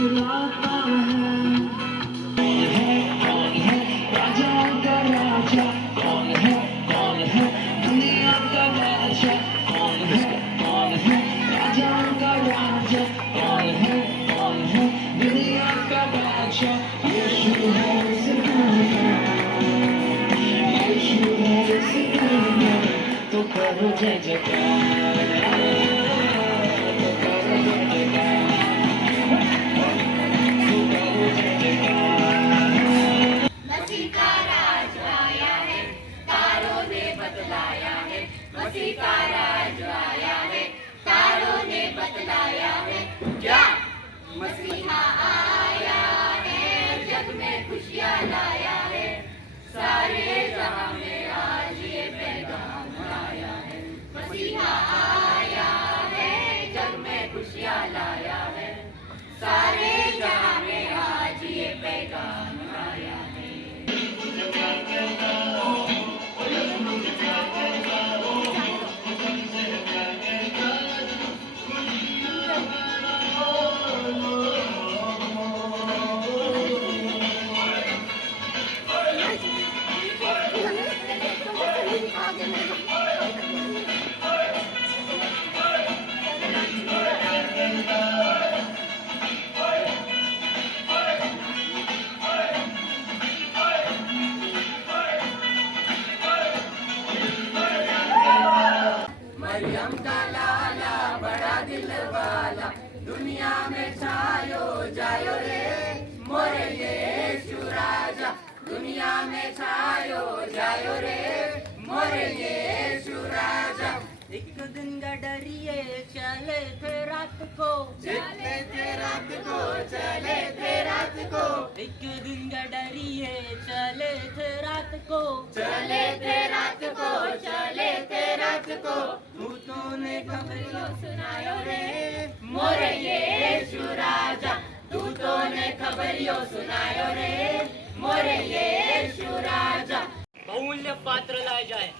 खिलाता है राजाओं का राजा, कौन है दुनिया का बादशाह, कौन है राजाओं का राजा, कौन है दुनिया का बादशाह। यीशु है यीशु है तो करो जय जयकार, तो करो जय जयकार, तो करो जय जयकार। मसीह का राज आया है, तारों ने बतलाया है। मसीह का राज आया है, तारों ने बतलाया है। क्या मसीहा आया है, जग में खुशियाँ लाया है। सारे जहां में आज ये पैगाम आया है। मसीहा आया है, जग में खुशियाँ लाया है। सारे जहां में आज ये पैगाम आया है। मरियम का लाला बड़ा दिल वाला, दुनिया में छायो जायो रे। मोरे यीशु राजा, दुनिया में छायो जायो रे। मोरे यीशु राजा। एक दिन गडरिए चले थे रात को, चले थे रात को, चले थे रात को। एक दिन गडरिए चले थे रात को, चले थे रात को, चले थे रात को। दूतों ने खबरियों सुनायो रे। मोरे यीशु राजा, दूतों ने खबरियों सुनायो रे। मोरे यीशु राजा। बहुमूल्य पात्र लाए जाए।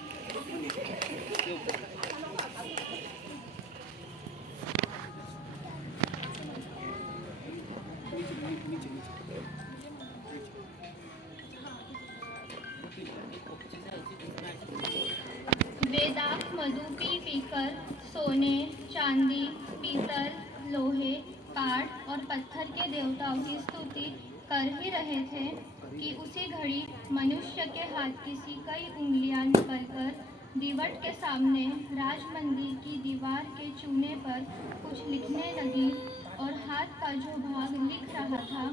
वेदांत मधु पीकर सोने, चांदी, पीतल, लोहे, काठ और पत्थर के देवताओं की स्तुति कर ही रहे थे कि उसी घड़ी मनुष्य के हाथ की सी कई उंगलियां निकलकर दीवट के सामने राजमंदिर की दीवार के चूने पर कुछ लिखने लगी और हाथ का जो भाग लिख रहा था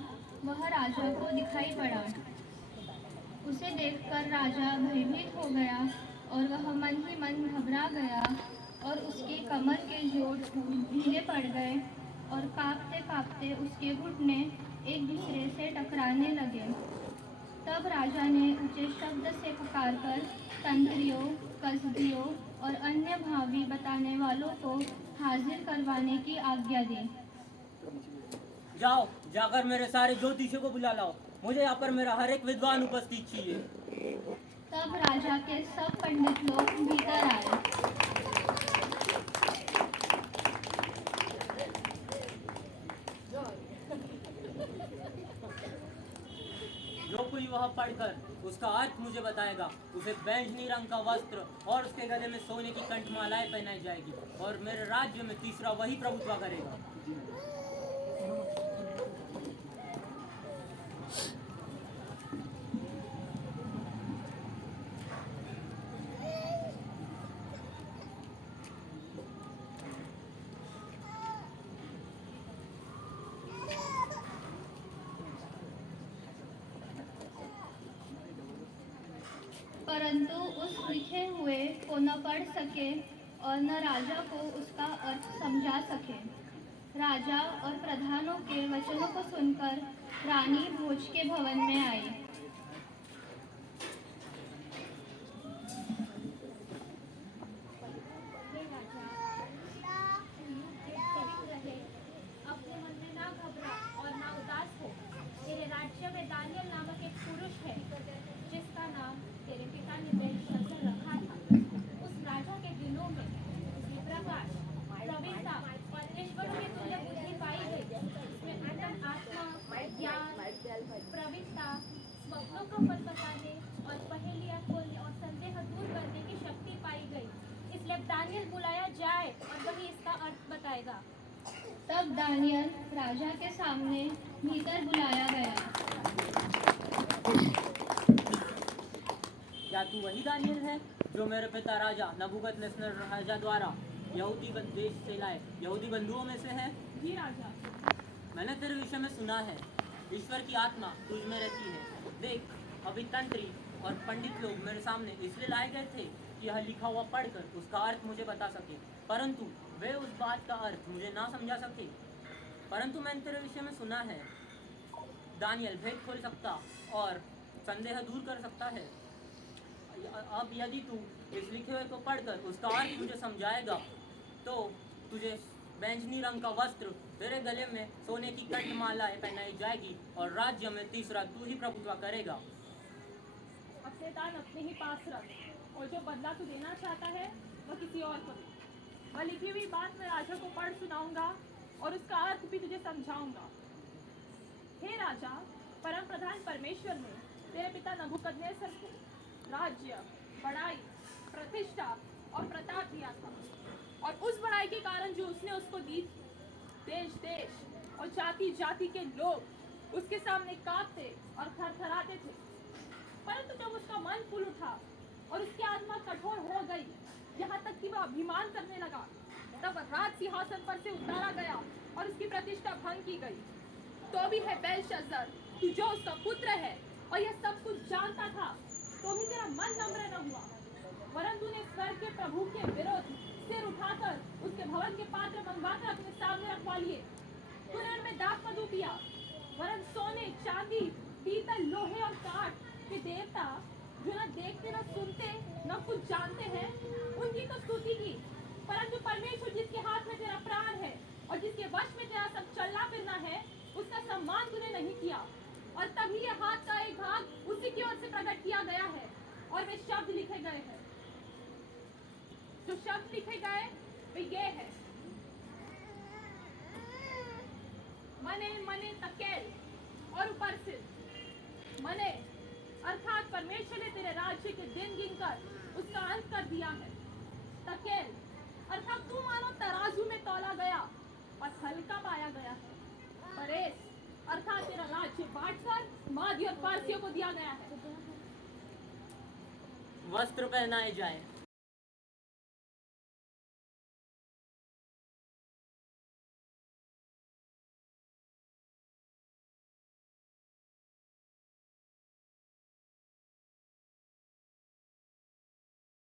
वह राजा को दिखाई पड़ा। उसे देखकर राजा भयभीत हो गया और वह मन ही मन घबरा गया और उसकी कमर के जोड़ ढीले पड़ गए और कांपते कांपते उसके घुटने एक दूसरे से टकराने लगे। तब राजा ने ऊंचे शब्द से पुकारकर तंत्रियों, कसदियों और अन्य भावी बताने वालों को हाजिर करवाने की आज्ञा दी। जाओ, जाकर मेरे सारे ज्योतिषियों को बुला लाओ। मुझे यहाँ पर मेरा हर एक विद्वान उपस्थित चाहिए। तब राजा के सब पंडित लोग भीतर आए। जो कोई वह पढ़कर उसका अर्थ मुझे बताएगा, उसे बैंगनी रंग का वस्त्र और उसके गले में सोने की कंठमालाएं पहनाई जाएगी और मेरे राज्य में तीसरा वही प्रभुत्व करेगा। परंतु उस लिखे हुए को न पढ़ सके और न राजा को उसका अर्थ समझा सके। राजा और प्रधानों के वचनों को सुनकर रानी भोज के भवन में आई। अपने मन में ना घबरा और ना उदास हो। तेरे राज्य में दानियल नामक एक पुरुष है, जिसका नाम तेरे पिता ने बेलशस्सर रखा था। उस राजा के दिनों में उसकी प्रकाश, प्रवीणता और ईश्वर की तुल्य बुद्धि पाई गई। उसमें अनंत बताने और पहेलियां खोलने और संदेह दूर करने की शक्ति पाई गई। इसलिए दानियल बुलाया जाए और वही इसका अर्थ बताएगा। तब दानियल राजा के सामने भीतर बुलाया गया। क्या तू वही दानियल है जो मेरे पिता राजा नबूकदनेस्सर राजा द्वारा यहूदी देश से लाए यहूदी बंधुओं में से है? जी राजा। मैंने तेरे विषय में सुना है, ईश्वर की आत्मा तुझ में रहती है। देख, अभी तंत्री और पंडित लोग मेरे सामने इसलिए लाए गए थे कि यह लिखा हुआ पढ़कर उसका अर्थ मुझे बता सके, परंतु वे उस बात का अर्थ मुझे ना समझा सके। परंतु मैंने तेरे विषय में सुना है, दानियल भेद खोल सकता और संदेह दूर कर सकता है। अब यदि तू इस लिखे हुए को पढ़कर उसका अर्थ मुझे समझाएगा तो तुझे बैंगनी रंग का वस्त्र, तेरे गले में सोने की कंठमालाएं पहनाई जाएगी और राज्य में तीसरा तू ही प्रभुत्व करेगा। अपने दान अपने ही पास रख, और जो बदला तू देना चाहता है वह किसी और को दे। वह लिखी हुई बात मैं राजा को पढ़ सुनाऊंगा और उसका अर्थ भी तुझे समझाऊंगा। हे राजा, परम प्रधान परमेश्वर ने तेरे पिता नबूकदनेस्सर को राज्य, बड़ाई, प्रतिष्ठा और प्रताप दिया था, और उस बड़ाई के कारण जो उसने उसको दी, देश देश और जाति जाति के लोग उसके सामने कांपते और थरथराते थे। परंतु जब उसका मन फूल उठा और उसकी आत्मा कठोर हो गई, यहाँ तक कि वह अभिमान करने लगा, तब राज सिंहासन पर से उतारा गया और उसकी प्रतिष्ठा भंग की गई। तो भी है बेलशस्सर, तू जो उसका पुत्र है और यह सब कुछ जानता था, तो भी तेरा मन नम्र न हुआ, वरन तूने स्वर्ग के प्रभु के विरुद्ध सिर उठाकर उसके भवन के पात्र मंगवाकर अपने सामने रखवा लिए। तूने उनमें दाख मधु पिया, वरन सोने, चांदी, पीतल, लोहे और काठ के देवता जो न देखते, न सुनते, न कुछ जानते हैं, उनकी तो स्तुति की। परंतु परमेश्वर जिसके हाथ में तेरा प्राण है और जिसके वश में तेरा सब चलना फिरना है, उसका सम्मान तूने नहीं किया। और तभी यह हाथ का एक भाग उसी की ओर से प्रकट किया गया है और वे शब्द लिखे गए हैं। जो शब्द लिखे गए वे ये है: मने मने तकेल और उपरसिल। मने अर्थात परमेश्वर ने तेरे राज्य के दिन गिनकर उसका अंत कर दिया है। तकेल अर्थात तू मानो तराजू में तौला गया और हल्का पाया गया है। परेस अर्थात तेरा राज्य बांटकर मादी और पारसियों को दिया गया है। वस्त्र पहनाए जाए